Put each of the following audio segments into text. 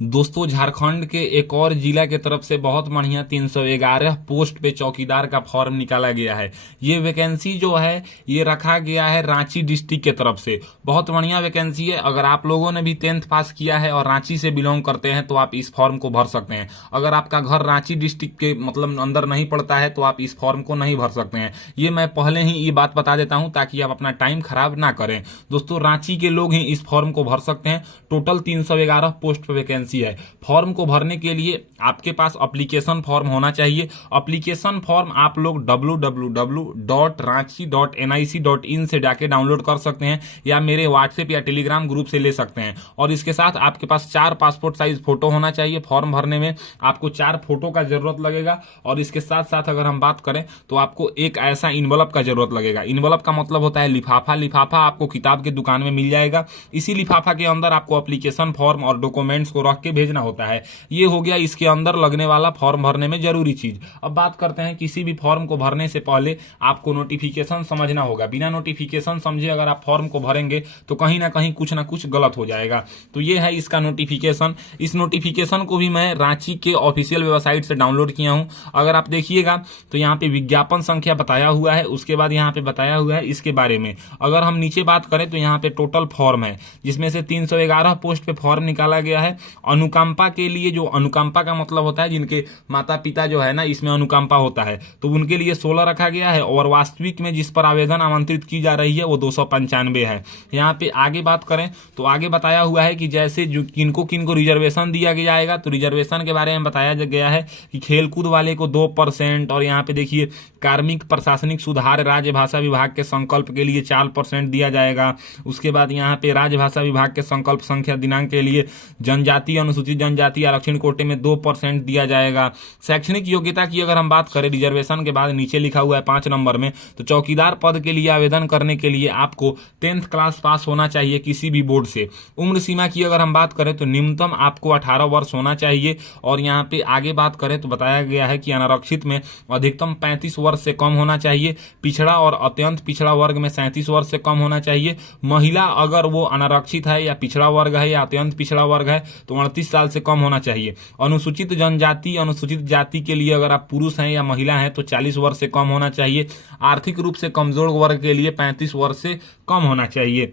दोस्तों, झारखंड के एक और जिला के तरफ से बहुत बढ़िया 311 पोस्ट पे चौकीदार का फॉर्म निकाला गया है। ये वैकेंसी जो है ये रखा गया है रांची डिस्ट्रिक्ट के तरफ से। बहुत बढ़िया वैकेंसी है। अगर आप लोगों ने भी 10th पास किया है और रांची से बिलोंग करते हैं तो आप इस फॉर्म को भर सकते हैं। अगर आपका घर रांची डिस्ट्रिक्ट के मतलब अंदर नहीं पड़ता है तो आप इस फॉर्म को नहीं भर सकते हैं। ये मैं पहले ही ये बात बता देता हूं ताकि आप अपना टाइम खराब ना करें। दोस्तों, रांची के लोग ही इस फॉर्म को भर सकते हैं। टोटल 311 पोस्ट पे वैकेंसी है। फॉर्म को भरने के लिए आपके पास एप्लीकेशन फॉर्म होना चाहिए। एप्लीकेशन फॉर्म आप लोग www.ranchi.nic.in से जाके डाउनलोड कर सकते हैं या मेरे व्हाट्सएप या टेलीग्राम ग्रुप से ले सकते हैं। और इसके साथ आपके पास 4 पासपोर्ट साइज फोटो होना चाहिए। फॉर्म भरने में आपको 4 फोटो का जरूरत लगेगा। और इसके साथ साथ अगर हम बात करें तो आपको एक ऐसा इन्वेलप का जरूरत लगेगा। इन्वेलप का मतलब होता है लिफाफा। लिफाफा आपको किताब के दुकान में मिल जाएगा। इसी लिफाफा के अंदर आपको एप्लीकेशन फॉर्म और डॉक्यूमेंट्स को रख के भेजना होता है। ये हो गया इसके अंदर लगने वाला फॉर्म भरने में जरूरी चीज। अब बात करते हैं किसी भी फॉर्म को भरने से पहले आपको नोटिफिकेशन समझना होगा। बिना नोटिफिकेशन समझे अगर आप फॉर्म को भरेंगे तो कहीं ना कहीं कुछ ना कुछ गलत हो जाएगा। तो ये है इसका नोटिफिकेशन। इस नोटिफिकेशन को भी मैं रांची के ऑफिशियल वेबसाइट से डाउनलोड किया हूं। अगर आप देखिएगा तो यहाँ पे विज्ञापन संख्या बताया हुआ है, उसके बाद यहाँ पे बताया हुआ है इसके बारे में। अगर हम नीचे बात करें तो यहाँ पे टोटल फॉर्म है जिसमें से 311 पोस्ट पे फॉर्म निकाला गया है। अनुकंपा के लिए, जो अनुकंपा का मतलब होता है जिनके माता पिता जो है ना इसमें अनुकंपा होता है, तो उनके लिए 16 रखा गया है। और वास्तविक में जिस पर आवेदन आमंत्रित की जा रही है वो 295 है। यहाँ पे आगे बात करें तो आगे बताया हुआ है कि जैसे जो किनको किनको रिजर्वेशन दिया जाएगा, तो रिजर्वेशन के बारे में बताया गया है कि खेलकूद वाले को 2%। और यहाँ पे देखिए कार्मिक प्रशासनिक सुधार राजभाषा विभाग के संकल्प के लिए 4% दिया जाएगा। उसके बाद यहाँ पे राजभाषा विभाग के संकल्प संख्या दिनांक के लिए जनजाति अनुसूचित जनजाति आरक्षण कोटे में 2% दिया जाएगा। शैक्षणिक योग्यता की अगर हम बात करें रिजर्वेशन के बाद नीचे लिखा हुआ है 5 नंबर में, तो चौकीदार पद के लिए आवेदन करने के लिए आपको 10th क्लास पास होना चाहिए किसी भी बोर्ड से। उम्र सीमा की अगर हम बात करें तो न्यूनतम आपको 18 वर्ष होना चाहिए। और यहाँ पे आगे बात करें तो बताया गया है कि अनारक्षित में अधिकतम 35 वर्ष से कम होना चाहिए। पिछड़ा और अत्यंत पिछड़ा वर्ग में 37 वर्ष से कम होना चाहिए। महिला अगर वो अनारक्षित है या पिछड़ा वर्ग है या अत्यंत पिछड़ा वर्ग है तो 38 साल से कम होना चाहिए। अनुसूचित जनजाति अनुसूचित जाति के लिए अगर आप पुरुष हैं या महिला हैं तो 40 वर्ष से कम होना चाहिए। आर्थिक रूप से कमजोर वर्ग के लिए 35 वर्ष से कम होना चाहिए।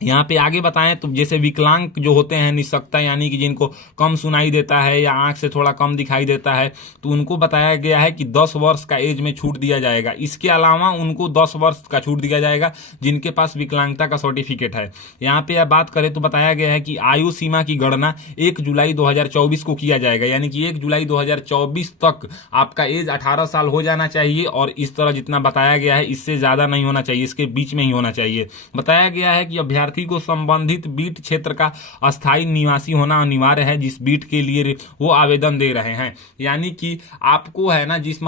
यहाँ पे आगे बताएं तो जैसे विकलांग जो होते हैं निःशक्ता यानी कि जिनको कम सुनाई देता है या आंख से थोड़ा कम दिखाई देता है, तो उनको बताया गया है कि 10 वर्ष का एज में छूट दिया जाएगा। इसके अलावा उनको 10 वर्ष का छूट दिया जाएगा जिनके पास विकलांगता का सर्टिफिकेट है। यहाँ पे आप बात करें तो बताया गया है कि आयु सीमा की गणना 1 जुलाई 2024 को किया जाएगा। यानी कि 1 जुलाई 2024 तक आपका एज 18 साल हो जाना चाहिए। और इस तरह जितना बताया गया है इससे ज्यादा नहीं होना चाहिए, इसके बीच में ही होना चाहिए। बताया गया है कि अभ्यर्थी को संबंधित बीट क्षेत्र का अस्थायी निवासी होना अनिवार्य है जिस बीट के लिए वो आवेदन दे रहे हैं। यानी कि आपको है ना जिस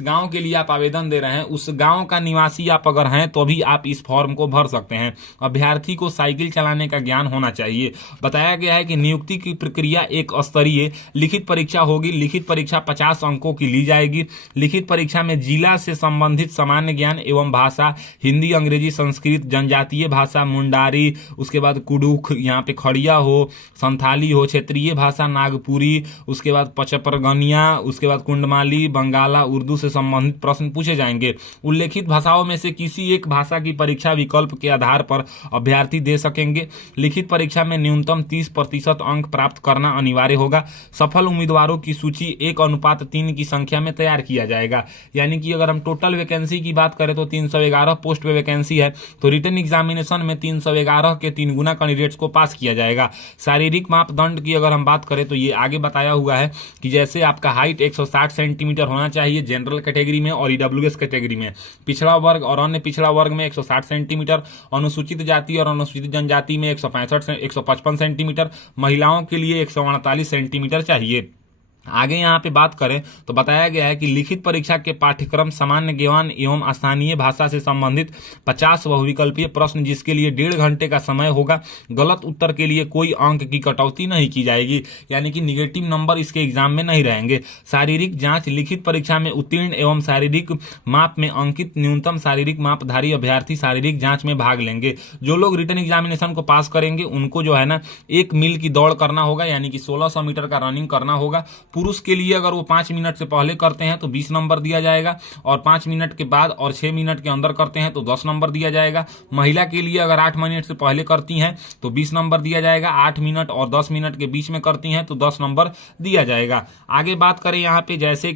गांव के लिए आप आवेदन दे रहे हैं उस गांव का निवासी आप अगर हैं तो भी आप इस फॉर्म को भर सकते हैं। अभ्यर्थी को साइकिल चलाने का ज्ञान होना चाहिए। बताया गया है कि नियुक्ति की प्रक्रिया एक स्तरीय लिखित परीक्षा होगी। लिखित परीक्षा 50 अंकों की ली जाएगी। लिखित परीक्षा में जिला से संबंधित सामान्य ज्ञान एवं भाषा हिंदी अंग्रेजी संस्कृत जनजातीय भाषा मुंडारी, उसके बाद कुडुख यहाँ पे खड़िया हो, संथाली हो, क्षेत्रीय भाषा नागपुरी, उसके बाद पचपरगनिया, उसके बाद कुंडमाली बंगाला उर्दू से संबंधित प्रश्न पूछे जाएंगे। उल्लेखित भाषाओं में से किसी एक भाषा की परीक्षा विकल्प के आधार पर अभ्यर्थी दे सकेंगे। लिखित परीक्षा में न्यूनतम 30% अंक प्राप्त करना अनिवार्य होगा। सफल उम्मीदवारों की सूची 1:3 की संख्या में तैयार किया जाएगा। यानी कि अगर हम टोटल वैकेंसी की बात करें तो 311 पोस्ट पे वैकेंसी है, तो रिटन एग्जामिनेशन में 311 के 3 गुना कैंडिडेट्स को पास किया जाएगा। शारीरिक मापदंड की अगर हम बात करें तो ये आगे बताया हुआ है कि जैसे आपका हाइट 160 सेंटीमीटर होना चाहिए जनरल कैटेगरी में और ईडब्ल्यूएस कैटेगरी में। पिछड़ा वर्ग और अन्य पिछड़ा वर्ग में 160 सेंटीमीटर, अनुसूचित जाति और अनुसूचित जनजाति में 165 से 155 सेंटीमीटर, महिलाओं के लिए 148 सेंटीमीटर चाहिए। आगे यहाँ पे बात करें तो बताया गया है कि लिखित परीक्षा के पाठ्यक्रम सामान्य ज्ञान एवं स्थानीय भाषा से संबंधित 50 बहुविकल्पीय प्रश्न जिसके लिए 1.5 घंटे का समय होगा। गलत उत्तर के लिए कोई अंक की कटौती नहीं की जाएगी, यानी कि निगेटिव नंबर इसके एग्जाम में नहीं रहेंगे। शारीरिक जांच, लिखित परीक्षा में उत्तीर्ण एवं शारीरिक माप में अंकित न्यूनतम शारीरिक मापधारी अभ्यर्थी शारीरिक जांच में भाग लेंगे। जो लोग रिटन एग्जामिनेशन को पास करेंगे उनको जो है ना 1 मील की दौड़ करना होगा, यानी कि 1600 मीटर का रनिंग करना होगा। पुरुष के लिए अगर वो 5 मिनट से पहले करते हैं तो 20 नंबर दिया जाएगा, और 5 मिनट के बाद और 6 मिनट के अंदर करते हैं तो 10 नंबर दिया जाएगा। महिला के लिए अगर 8 मिनट से पहले करती हैं तो 20 नंबर दिया जाएगा, 8 मिनट और 10 मिनट के बीच में करती हैं तो 10 नंबर दिया जाएगा। आगे बात करें यहाँ पे जैसे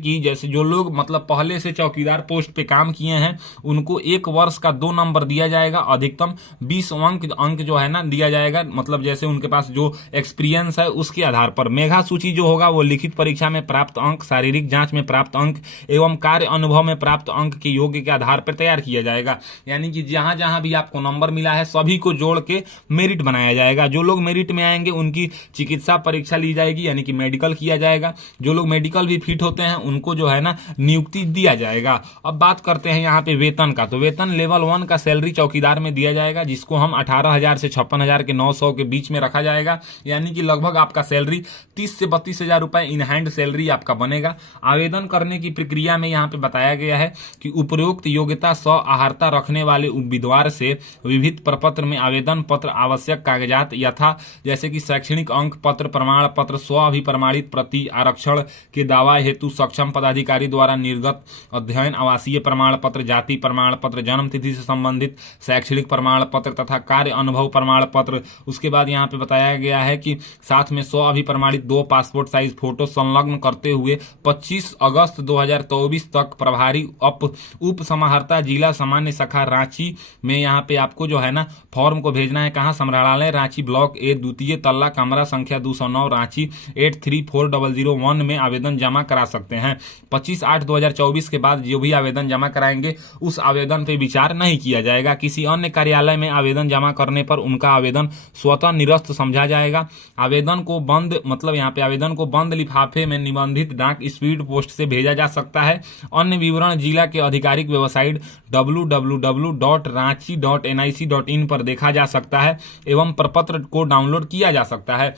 जो लोग मतलब पहले से चौकीदार पोस्ट पे काम किए हैं उनको 1 वर्ष का 2 नंबर दिया जाएगा, अधिकतम 20 अंक जो है ना दिया जाएगा, मतलब जैसे उनके पास जो एक्सपीरियंस है उसके आधार पर। मेधा सूची जो होगा वो लिखित परीक्षा में प्राप्त अंक, शारीरिक जांच में प्राप्त अंक एवं कार्य अनुभव में प्राप्त अंक के योग्य के आधार पर तैयार किया जाएगा, यानी कि जहां जहां भी आपको नंबर मिला है सभी को जोड़ के मेरिट बनाया जाएगा। जो लोग मेरिट में आएंगे उनकी चिकित्सा परीक्षा ली जाएगी, यानी कि मेडिकल किया जाएगा। जो लोग मेडिकल भी फिट होते हैं उनको जो है ना नियुक्ति दिया जाएगा। अब बात करते हैं यहाँ पे वेतन का, तो वेतन लेवल 1 का सैलरी चौकीदार में दिया जाएगा, जिसको हम 18,000 से 56,000 के 900 के बीच में रखा जाएगा, यानी कि लगभग आपका सैलरी 30 से 32,000 रुपए इन हैंड सैलरी आपका बनेगा। आवेदन करने की प्रक्रिया में यहाँ पे बताया गया है कि उपरोक्त योग्यता स्वाहारता रखने वाले उम्मीदवार से विविध प्रपत्र में आवेदन पत्र, आवश्यक कागजात यथा जैसे कि शैक्षणिक अंक पत्र, प्रमाण पत्र, स्व अभिप्रमाणित प्रति, आरक्षण के दावा हेतु सक्षम पदाधिकारी द्वारा निर्गत अध्ययन आवासीय प्रमाण पत्र, जाति प्रमाण पत्र, जन्म तिथि से संबंधित शैक्षणिक प्रमाण पत्र तथा कार्य अनुभव प्रमाण पत्र। उसके बाद यहाँ पे बताया गया है कि साथ में स्व अभिप्रमाणित 2 पासपोर्ट साइज फोटो संलग्न करते हुए 25 अगस्त 2024 तक प्रभारी उप समाहर्ता जिला सामान्य शाखा रांची में यहाँ पे आपको जो है ना फॉर्म को भेजना है। कहाँ? संग्रहालय रांची ब्लॉक ए, द्वितीय तल्ला, कमरा संख्या 209 रांची 834001 में आवेदन जमा करा सकते हैं। 25/8/2024 के बाद जो भी आवेदन जमा कराएंगे उस आवेदन पे विचार नहीं किया जाएगा। किसी अन्य कार्यालय में आवेदन जमा करने पर उनका आवेदन स्वतः निरस्त समझा जाएगा। आवेदन को बंद मतलब यहाँ पे आवेदन को बंद लिफाफे में निबंधित डाक स्पीड पोस्ट से भेजा जा सकता है। अन्य विवरण जिला के आधिकारिक वेबसाइट www.ranchi.nic.in पर देखा जा सकता है एवं प्रपत्र को डाउनलोड किया जा सकता है।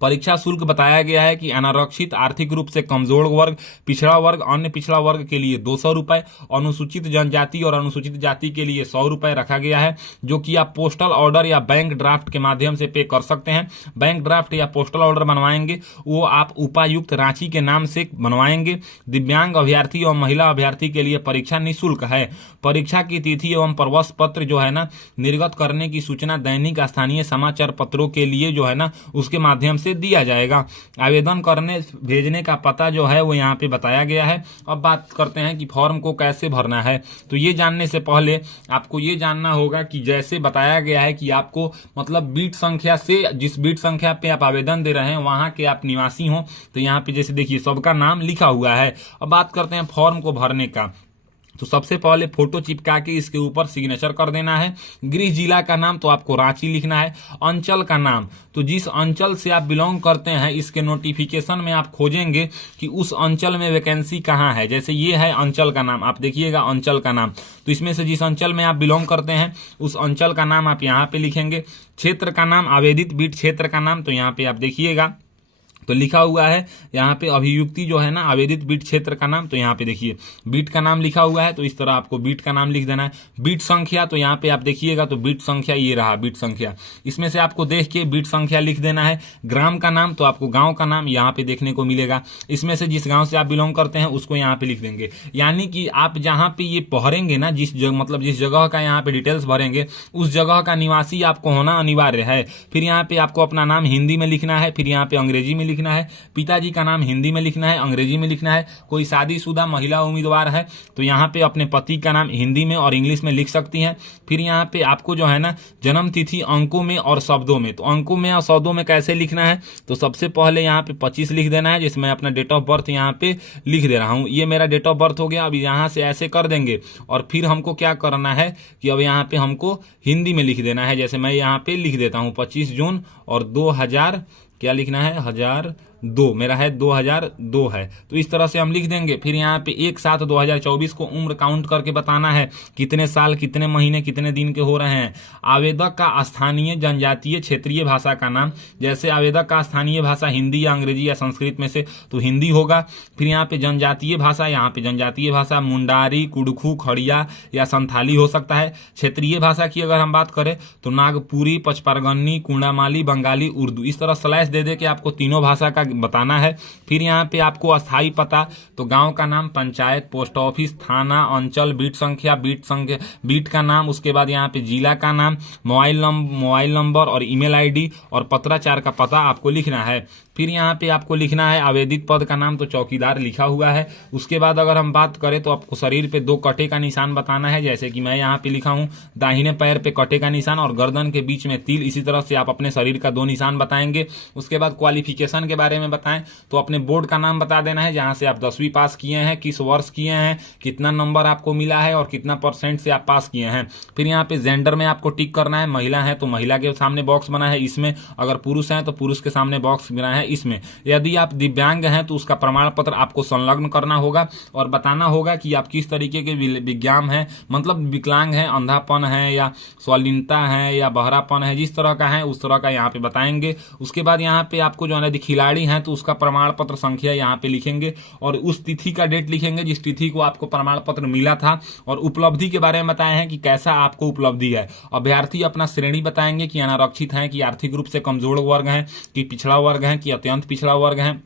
परीक्षा शुल्क बताया गया है कि अनारक्षित, आर्थिक रूप से कमजोर वर्ग, पिछड़ा वर्ग, अन्य पिछड़ा वर्ग के लिए 200 रुपए, अनुसूचित जनजाति और अनुसूचित जाति के लिए 100 रुपए रखा गया है, जो कि आप पोस्टल ऑर्डर या बैंक ड्राफ्ट के माध्यम से पे कर सकते हैं। बैंक ड्राफ्ट या पोस्टल ऑर्डर बनवाएंगे वो आप उपायुक्त रांची के नाम से बनवाएंगे। दिव्यांग अभ्यर्थी और महिला अभ्यर्थी के लिए परीक्षा निःशुल्क है। परीक्षा की तिथि एवं प्रवेश पत्र जो है ना निर्गत करने की सूचना दैनिक स्थानीय समाचार पत्रों के लिए जो है ना उसके माध्यम से दिया जाएगा। आवेदन करने भेजने का पता जो है वो यहाँ पे बताया गया है। अब बात करते हैं कि फॉर्म को कैसे भरना है। तो ये जानने से पहले आपको ये जानना होगा कि जैसे बताया गया है कि आपको मतलब बीट संख्या से, जिस बीट संख्या पे आप आवेदन दे रहे हैं वहां के आप निवासी हो, तो यहाँ पे जैसे देखिए सबका नाम लिखा हुआ है। अब बात करते हैं फॉर्म को भरने का। तो सबसे पहले फोटो चिपका के इसके ऊपर सिग्नेचर कर देना है। गृह जिला का नाम तो आपको रांची लिखना है। अंचल का नाम तो जिस अंचल से आप बिलोंग करते हैं इसके नोटिफिकेशन में आप खोजेंगे कि उस अंचल में वैकेंसी कहाँ है। जैसे ये है अंचल का नाम, आप देखिएगा अंचल का नाम, तो इसमें से जिस अंचल में आप बिलोंग करते हैं उस अंचल का नाम आप यहाँ पे लिखेंगे। क्षेत्र का नाम, आवेदित बीट क्षेत्र का नाम, तो यहाँ पे आप देखिएगा तो लिखा हुआ है यहाँ पे अभियुक्ति जो है ना आवेदित बीट क्षेत्र का नाम, तो यहाँ पे देखिए बीट का नाम लिखा हुआ है, तो इस तरह आपको बीट का नाम लिख देना है। बीट संख्या तो यहाँ पे आप देखिएगा तो बीट संख्या ये रहा बीट संख्या, इसमें से आपको देख के बीट संख्या लिख देना है। ग्राम का नाम तो आपको गांव का नाम यहाँ पे देखने को मिलेगा, इसमें से जिस गांव से आप बिलोंग करते हैं उसको यहाँ पे लिख देंगे। यानी कि आप जहाँ पे ये भरेंगे ना जिस जगह का यहाँ पे डिटेल्स भरेंगे उस जगह का निवासी आपको होना अनिवार्य है। फिर यहाँ पे आपको अपना नाम हिंदी में लिखना है, फिर यहाँ पे अंग्रेजी में लिखना है। पिताजी का नाम हिंदी में लिखना है, अंग्रेजी में लिखना है। कोई शादीशुदा महिला उम्मीदवार है तो यहाँ पे अपने पति का नाम हिंदी में और इंग्लिश में लिख सकती हैं। फिर यहाँ पे आपको जो है ना जन्म तिथि अंकों में और शब्दों में, तो अंकों में और शब्दों में कैसे लिखना है, तो सबसे पहले यहाँ पे 25 लिख देना है, जिसमें अपना डेट ऑफ बर्थ यहाँ पे लिख दे रहा हूँ। ये मेरा डेट ऑफ बर्थ हो गया। अब यहाँ से ऐसे कर देंगे और फिर हमको क्या करना है कि अब यहाँ पे हमको हिंदी में लिख देना है। जैसे मैं यहाँ पे लिख देता हूँ 25 जून और 2000 क्या लिखना है 1000 2002, मेरा है 2002 है, तो इस तरह से हम लिख देंगे। फिर यहाँ पे 1/7/2024 को उम्र काउंट करके बताना है, कितने साल, कितने महीने, कितने दिन के हो रहे हैं। आवेदक का स्थानीय, जनजातीय, क्षेत्रीय भाषा का नाम, जैसे आवेदक का स्थानीय भाषा हिंदी या अंग्रेजी या संस्कृत में से तो हिंदी होगा। फिर यहाँ पे जनजातीय भाषा, यहाँ पे जनजातीय भाषा मुंडारी, कुड़खू, खड़िया या संथाली हो सकता है। क्षेत्रीय भाषा की अगर हम बात करें तो नागपुरी, पचपरगन्नी, कुंडामाली, बंगाली, उर्दू, इस तरह स्लैश दे दे के आपको तीनों भाषा का बताना है। फिर यहाँ पे आपको अस्थायी पता, तो गांव का नाम, पंचायत, पोस्ट ऑफिस, थाना, अंचल, बीट का नाम, उसके बाद यहाँ पे जिला का नाम, मोबाइल नंबर और ईमेल आईडी और पत्राचार का पता आपको लिखना है। फिर यहाँ पे आपको लिखना है आवेदित पद का नाम, तो चौकीदार लिखा हुआ है। उसके बाद अगर हम बात करें तो आपको शरीर पे 2 कटे का निशान बताना है, जैसे कि मैं यहाँ पे लिखा हूँ दाहिने पैर पे कटे का निशान और गर्दन के बीच में तिल, इसी तरह से आप अपने शरीर का 2 निशान बताएंगे। उसके बाद क्वालिफिकेशन के बारे में बताएं तो अपने बोर्ड का नाम बता देना है, जहां से आप 10वीं पास किए हैं, किस वर्ष किए हैं, कितना नंबर आपको मिला है और कितना % से आप पास किए हैं। फिर यहाँ पे जेंडर में आपको टिक करना है, महिला है तो महिला के सामने बॉक्स बना है इसमें, अगर पुरुष है तो पुरुष के सामने बॉक्स बना है इसमें। यदि आप दिव्यांग हैं तो उसका प्रमाण पत्र आपको संलग्न करना होगा और बताना होगा कि आप किस तरीके के विज्ञान हैं, मतलब विकलांग है, अंधापन है या स्वाधीनता है या बहरापन है, जिस तरह का है उस तरह का यहाँ पे बताएंगे। उसके बाद यहाँ पे आपको जो है यदि खिलाड़ी हैं तो उसका प्रमाण पत्र संख्या यहाँ पे लिखेंगे और उस तिथि का डेट लिखेंगे जिस तिथि को आपको प्रमाण पत्र मिला था, और उपलब्धि के बारे में बताए हैं कि कैसा आपको उपलब्धि है। अभ्यर्थी अपना श्रेणी बताएंगे कि अनारक्षित हैं, कि आर्थिक रूप से कमजोर वर्ग हैं, कि पिछड़ा वर्ग है, कि अत्यंत पिछड़ा वर्ग है,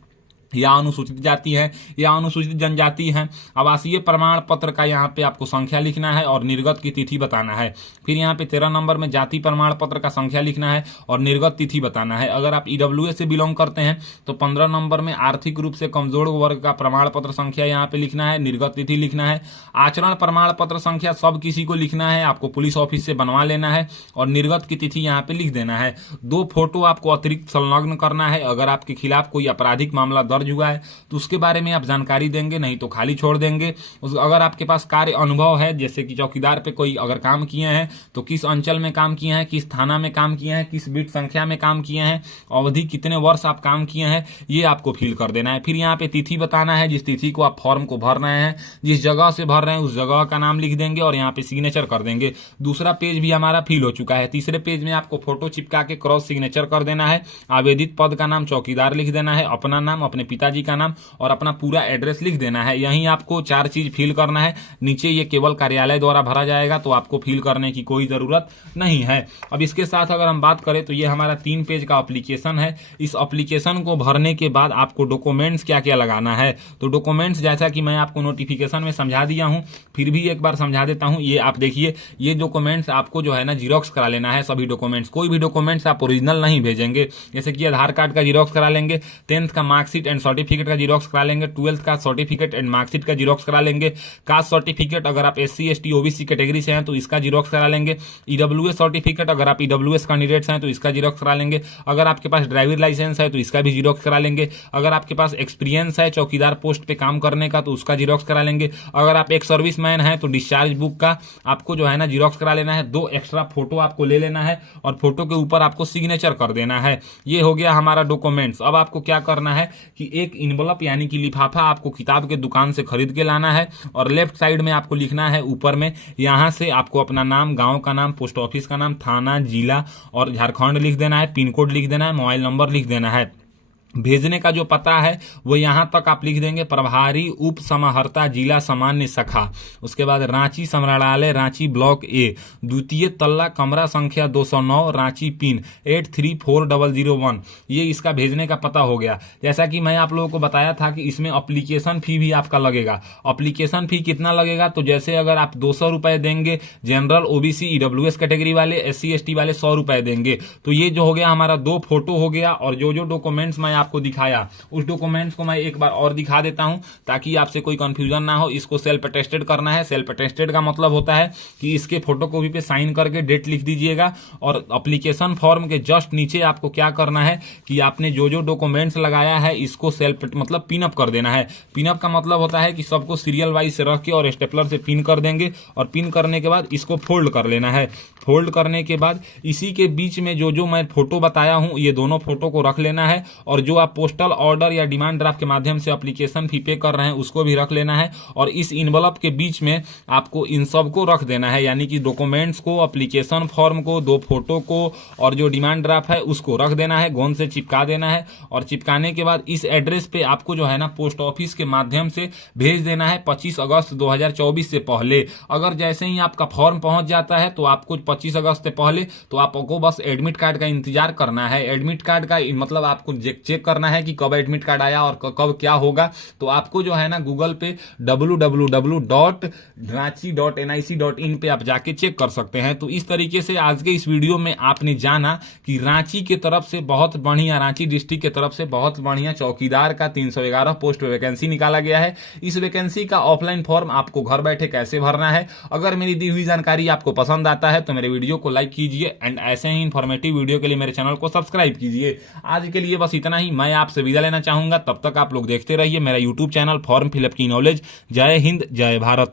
या अनुसूचित जाति है या अनुसूचित जनजाति है। आवासीय प्रमाण पत्र का यहाँ पे आपको संख्या लिखना है और निर्गत की तिथि बताना है। फिर यहाँ पे 13 नंबर में जाति प्रमाण पत्र का संख्या लिखना है और निर्गत तिथि बताना है। अगर आप ईडब्ल्यूएस से बिलोंग करते हैं तो 15 नंबर में आर्थिक रूप से कमजोर वर्ग का प्रमाण पत्र संख्या यहाँ पे लिखना है, निर्गत तिथि लिखना है। आचरण प्रमाण पत्र संख्या सब किसी को लिखना है, आपको पुलिस ऑफिस से बनवा लेना है और निर्गत की तिथि यहाँ पे लिख देना है। 2 फोटो आपको अतिरिक्त संलग्न करना है। अगर आपके खिलाफ कोई आपराधिक मामला दर्ज हुआ है तो उसके बारे में आप जानकारी देंगे, नहीं तो खाली छोड़ देंगे। अगर आपके पास कार्य अनुभव है, जैसे कि चौकीदार पे कोई अगर काम किए हैं तो किस अंचल में काम किए हैं, किस थाना में काम किए हैं, किस बीट संख्या में काम किए हैं, अवधि कितने वर्ष आप काम किए हैं, ये आपको फिल कर देना है। फिर यहाँ पे तिथि बताना है, जिस तिथि को आप फॉर्म को भर रहे हैं, जिस जगह से भर रहे हैं उस जगह का नाम लिख देंगे और यहाँ पे सिग्नेचर कर देंगे। दूसरा पेज भी हमारा फिल हो चुका है। तीसरे पेज में आपको फोटो चिपका के क्रॉस सिग्नेचर कर देना है। आवेदित पद का नाम चौकीदार लिख देना है, अपना नाम, अपने पिताजी का नाम और अपना पूरा एड्रेस लिख देना है। यहीं आपको 4 चीज फिल करना है। नीचे ये केवल कार्यालय द्वारा भरा जाएगा तो आपको फिल करने की कोई जरूरत नहीं है। अब इसके साथ अगर हम बात करें तो ये हमारा 3 पेज का एप्लीकेशन है। इस एप्लीकेशन को भरने के बाद आपको डॉक्यूमेंट्स क्या क्या लगाना है, तो डॉक्यूमेंट्स जैसा कि मैं आपको नोटिफिकेशन में समझा दिया हूं, फिर भी एक बार समझा देता हूं। ये आप देखिए, ये डॉक्यूमेंट्स आपको जो है ना जीरोक्स करा लेना है। सभी डॉक्यूमेंट्स, कोई भी डॉक्यूमेंट्स आप ओरिजिनल नहीं भेजेंगे। जैसे कि आधार कार्ड का जीरोक्स करा लेंगे, 10th का मार्कशीट एंड सर्टिफिकेट का जीरोक्स करा लेंगे, 12th का सर्टिफिकेट एंड मार्कशीट का जीरोक्स करा लेंगे, कास्ट सर्टिफिकेट अगर आप SC ST OBC कैटेगरी से हैं तो इसका जीरोक्स करा लेंगे, EWS सर्टिफिकेट अगर आप EWS कैंडिडेट्स हैं तो इसका जीरोक्स करा लेंगे, अगर आपके पास ड्राइविंग लाइसेंस है तो इसका भी जीरोक्स करा लेंगे, अगर आपके पास एक्सपीरियंस है चौकीदार पोस्ट पे काम करने का तो उसका जीरोक्स करा लेंगे, अगर आप एक सर्विसमैन हैं तो डिस्चार्ज बुक का आपको जो है ना जीरोक्स करा लेना है। 2 एक्स्ट्रा फोटो आपको ले लेना है और फोटो के ऊपर आपको सिग्नेचर कर देना है। ये हो गया हमारा डॉक्यूमेंट्स। अब आपको क्या करना है कि एक इनवलप यानी कि लिफाफा आपको किताब के दुकान से खरीद के लाना है और लेफ्ट साइड में आपको लिखना है ऊपर में, यहां से आपको अपना नाम, गांव का नाम, पोस्ट ऑफिस का नाम, थाना, जिला और झारखंड लिख देना है, पिन कोड लिख देना है, मोबाइल नंबर लिख देना है। भेजने का जो पता है वो यहां तक आप लिख देंगे, प्रभारी उप समाहर्ता जिला सामान्य शाखा, उसके बाद रांची संग्रहालय, रांची ब्लॉक A, द्वितीय तल्ला, कमरा संख्या 209, रांची, पिन 834001। ये इसका भेजने का पता हो गया। जैसा कि मैं आप लोगों को बताया था कि इसमें एप्लीकेशन फी भी आपका लगेगा। एप्लीकेशन फी कितना लगेगा, तो जैसे अगर आप 200 रुपए देंगे, जनरल OBC EWS कैटेगरी वाले, SC ST वाले 100 रुपए देंगे। तो ये जो हो गया हमारा 2 फोटो हो गया, और जो जो डॉक्यूमेंट्स मैं आपको दिखाया उस डॉक्यूमेंट्स को मैं एक बार और दिखा देता हूं ताकि आपसे कोई कंफ्यूजन ना हो। इसको सेल्फ अटेस्टेड करना है। सेल्फ अटेस्टेड का मतलब होता है कि इसके फोटोकॉपी पे साइन करके डेट लिख दीजिएगा और एप्लीकेशन फॉर्म के जस्ट नीचे आपको क्या करना है कि आपने जो जो डॉक्यूमेंट्स लगाया है इसको सेल्फ मतलब पिन अप कर देना है। पिन अप का मतलब होता है कि सबको सीरियल वाइज से रख के और स्टेपलर से पिन कर देंगे और पिन करने के बाद इसको फोल्ड कर लेना है। फोल्ड करने के बाद इसी के बीच में जो मैं फोटो बताया हूं ये दोनों फोटो को रख लेना है, और जो आप पोस्टल ऑर्डर या डिमांड ड्राफ्ट के माध्यम से एप्लीकेशन फी पे कर रहे हैं उसको भी रख लेना है। और इस इन्वेलप के बीच में आपको इन सब को रख देना है, यानी कि डॉक्यूमेंट्स को, एप्लीकेशन फॉर्म को, 2 फोटो को और जो डिमांड ड्राफ्ट है उसको रख देना है, गोंद से चिपका देना है। और चिपकाने के बाद इस एड्रेस पे आपको जो है ना पोस्ट ऑफिस के माध्यम से भेज देना है 25 अगस्त 2024 से पहले। अगर जैसे ही आपका फॉर्म पहुंच जाता है तो आपको 25 अगस्त से पहले तो आपको बस एडमिट कार्ड का इंतजार करना है। एडमिट कार्ड का मतलब आपको चेक करना है कि कब एडमिट कार्ड आया और कब क्या होगा। तो आपको जो है ना गूगल पे www.ranchi.nic.in पे आप जाके चेक कर सकते हैं। तो इस तरीके से आज के इस वीडियो में आपने जाना कि रांची के तरफ से बहुत बढ़िया, रांची डिस्ट्रिक्ट के तरफ से बहुत बढ़िया चौकीदार का 311 पोस्ट पे वैकेंसी निकाला गया है। इस वैकेंसी का ऑफलाइन फॉर्म आपको घर बैठे कैसे भरना है, अगर मेरी दी हुई जानकारी आपको पसंद आता है तो मेरे वीडियो को लाइक कीजिए एंड ऐसे ही इंफॉर्मेटिव वीडियो के लिए मेरे चैनल को सब्सक्राइब कीजिए। आज के लिए बस इतना ही, मैं आपसे विदा लेना चाहूंगा। तब तक आप लोग देखते रहिए मेरा यूट्यूब चैनल फॉर्म फिलअप की नॉलेज। जय हिंद, जय भारत।